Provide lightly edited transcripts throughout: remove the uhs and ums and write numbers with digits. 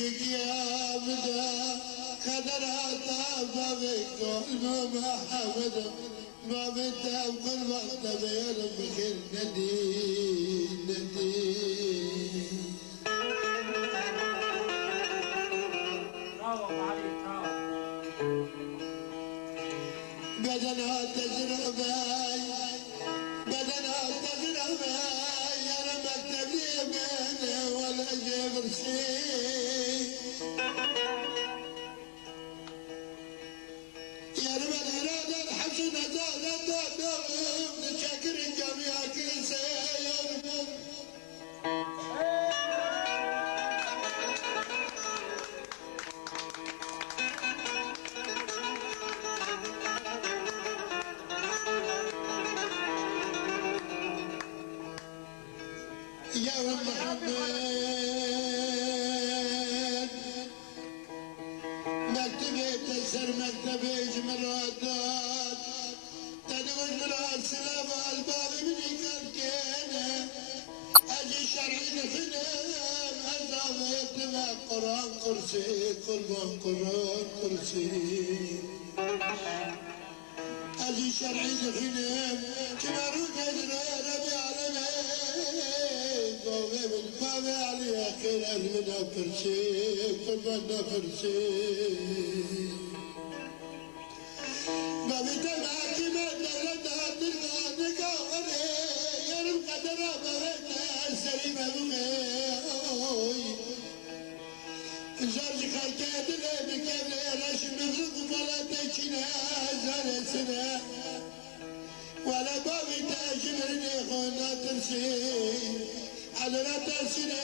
شكيا بدا خدرات بابك محمد ما بدا وكل وقت بيرم بخير ندين ندين بدنا تجربة بدنا تجربة يا رمك تبليمنا ولا جبر شيء يا رمك هذا الحسن هذا نشكر الجميع كل شيء يا رمك يا محمد مكتبي تسر مكتبي جمراتات تدوج مرات سلام الباب مني كالكينة أجي شرعي الخنام أزام يتبع قرآن قرسي قرآن قرسي أجي شرعي الخنام كمارو جدر ربي علمي بابي علي خير أهلنا فرشي قربنا فرشي بابي تبعكي ما دلتها تلقانك أغني يرم قدرها بابينا سليمة بغي زرج خلقات اللي بكبل يراش مفرق ولا تشينا زال سنة ولا بابي تاجمرني خونا ترسي على لا ترسيني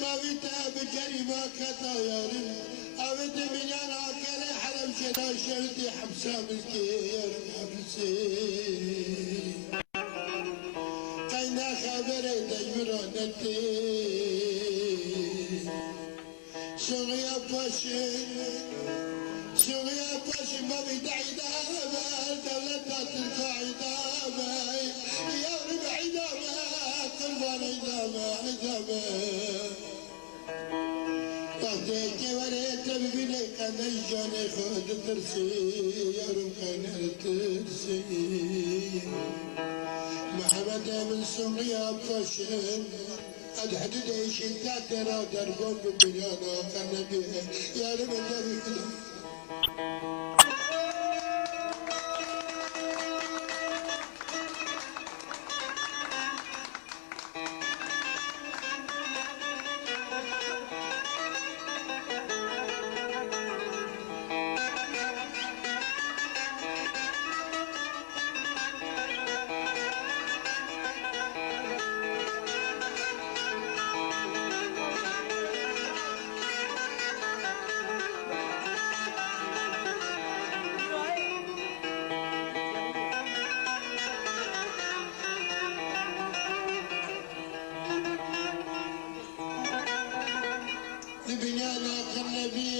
ما بيتا بكريمة كطياري أبد من أنا كلا حلم شنا شهدي حبسة بالكير حبسي كينا خبري تجمرون التي شغيا باشي ما بيدعي دابا دولتها تلقى دابا يا ربع دابا قربان عدابا وقتك وريت ببنيك نجاني خود ترسي يا ربع ترسي محمد من سوريا فاشل الحدود ايش انت ترى دربهم بالبنيانة قلبي يا رب بنيانا كالنبي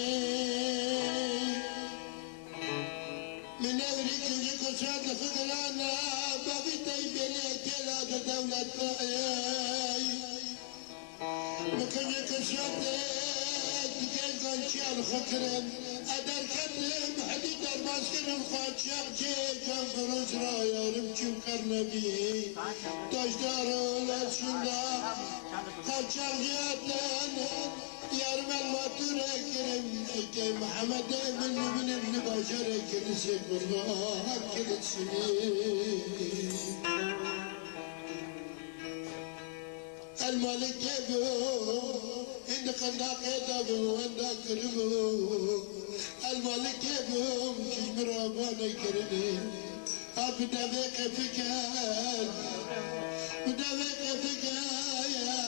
من أمريكا جيكو شاد فقرانا بابي تيبيني كلا دولة طائي مكان جيكو شاد تجيل قنشان خكرم أدار كرم حديد الماسكرم خاد شاقشي كان فروس رايا رمشي وكرنبي تجدارو لشندا خاد شاقياتن يارمل ما تركرم كي محمد من البشر كل شيء بالله كل سنين الملك يبو إن قناق يدبو عندك ربو الملك يبو مش مرابانا يكرني أبدا بك فكان بدا بك فكايا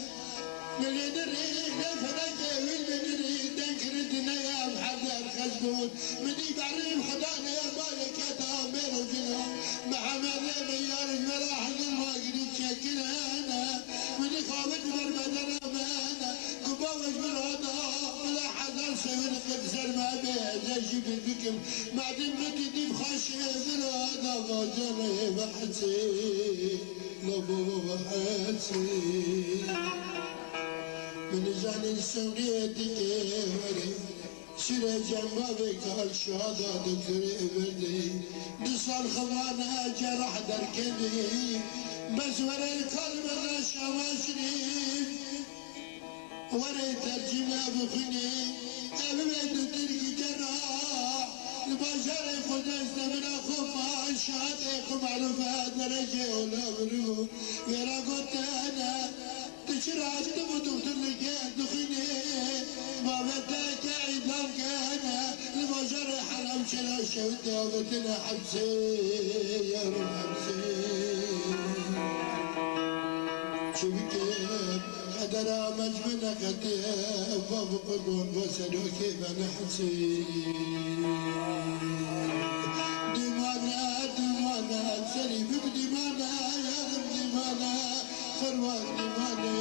من يدري فرق والمدري تنكردنا يا محمد خزبون من يبعرين خدانا يا مالك يا تامر وجنا محمد ميار المراحل ما قد تشكلنا من يخافت بربدنا مانا قباوش بالهضا ولا حذر سوين قدسر ما بيه جيب البكم ما دمت ديب خش بالهضا ما جنه بحسي لبو بحسي من جاني سنگیتی که ولی سر جنبه کال شهاده دکتری بردی 2 سال خوانه جرح در کبی بس ورا القلب الرشواشني ورا ترجمة بخني أبدا تركي جراح البشر خدست من أخوفا شهادة معروفة درجة ولا برو ورا قلت أنا تشرعت دكتور لك دخني ما بدك عيدان كان البشر حرام شلا شوتي وبتنا حبسي يا رب حبسي شبكة قدر مجمنا كتاب باب قربون وسلوك بنا حسين دمانا دمانا سريب دمانا يا رب دمانا خروان دمانا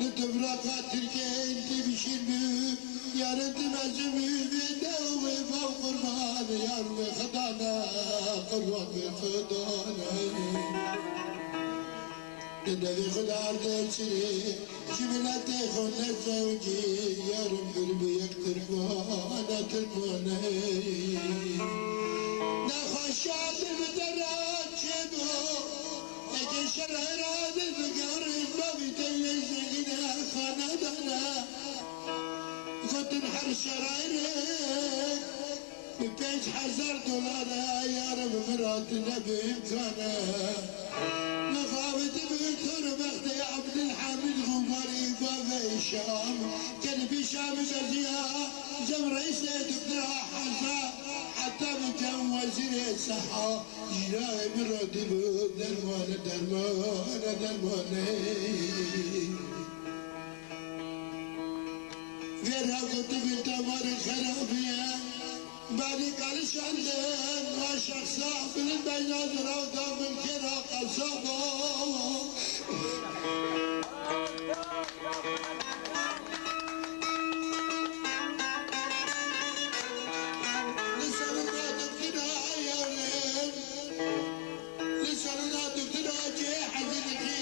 لتبرقات الكين تبشر يا رب مجمي بدوي باب قربان يا رب خدانا قربان خدانا النبي خدار دلشي جملتي خلنا زوجي يا رب قلبي يكتر وانا تلموني نخش عاد المدرات شبو لكن شرر هذا الفقر ما بيتلي زينا خانا دنا كنت نحر شرايرك ببيج $1000 يا رب مرات النبي امكانه مخافت بكتر بختي عبد الحميد غفاري بابا الشام كان في شام زيها جم رئيس دكتور حسا حتى مكان وزير الصحة جراي برد درمان درمان درمان فيها كنت في التمر خرابية بعدي قال شندن وشخصا في البينات روضة من كرا قصابة لساننا دكتنا يا ولد لساننا دكتنا جي حزنكي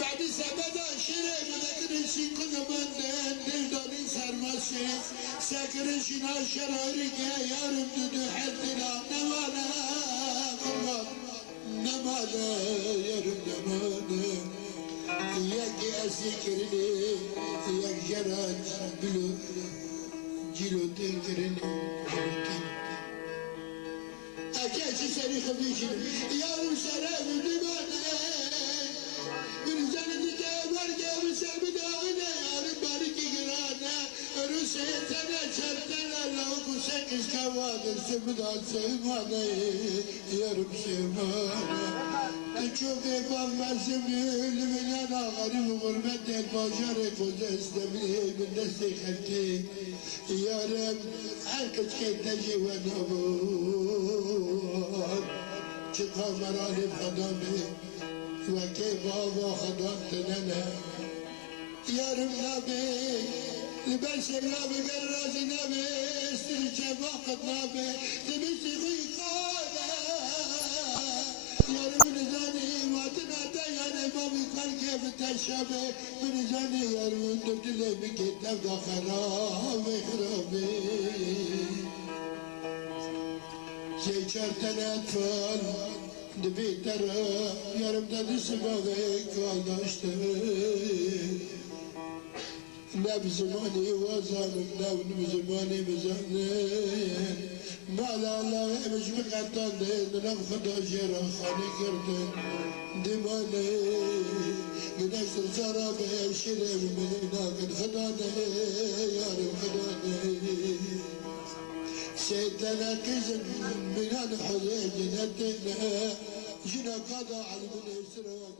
بعد سبدا شريك لكن كنا من دلدوني سرمسي ساكرشنا شرارك يا رب تدحتنا نمانا قربان نمانا يا رب نمانا إياك أسكرني إياك جرات بلو جلو تنكرني أكاسي سري خبيشن يا رب سلام نمانا من زلدك برجع بسبب داغنا يا رب بارك قرانا رسيتنا شرتنا لو كسكس كوادر سبدا سيمانا يا رب سيمانا تشوفي باب مسمي من انا غريب غربتي البشر فوزست من نسي خلتي يا رب حركة كي تجي ونبوت شقا مراني بخدامي وكيف بابا خدمتنا يا رب نبي لبس النبي بالراس نبي استرجع وقت نبي تبسي في قادة يا رب نزاني ما تنادى يا رب بابي قال كيف تشابه بنزاني يا رب تبتلي بكتاب خرابي خرابي شي شرطنا اطفال نبي ترى يا رب تدرس بغيك والداشتي ناب زماني وزان ناب زماني بزانين ما لا لا مش بقطن ناب خدا جرا خاني كردن دماني من أجل زرابي شرب من هناك خداني يا رب خداني سيدنا كزم من الحزين جنتنا جنا قضى على من يسرق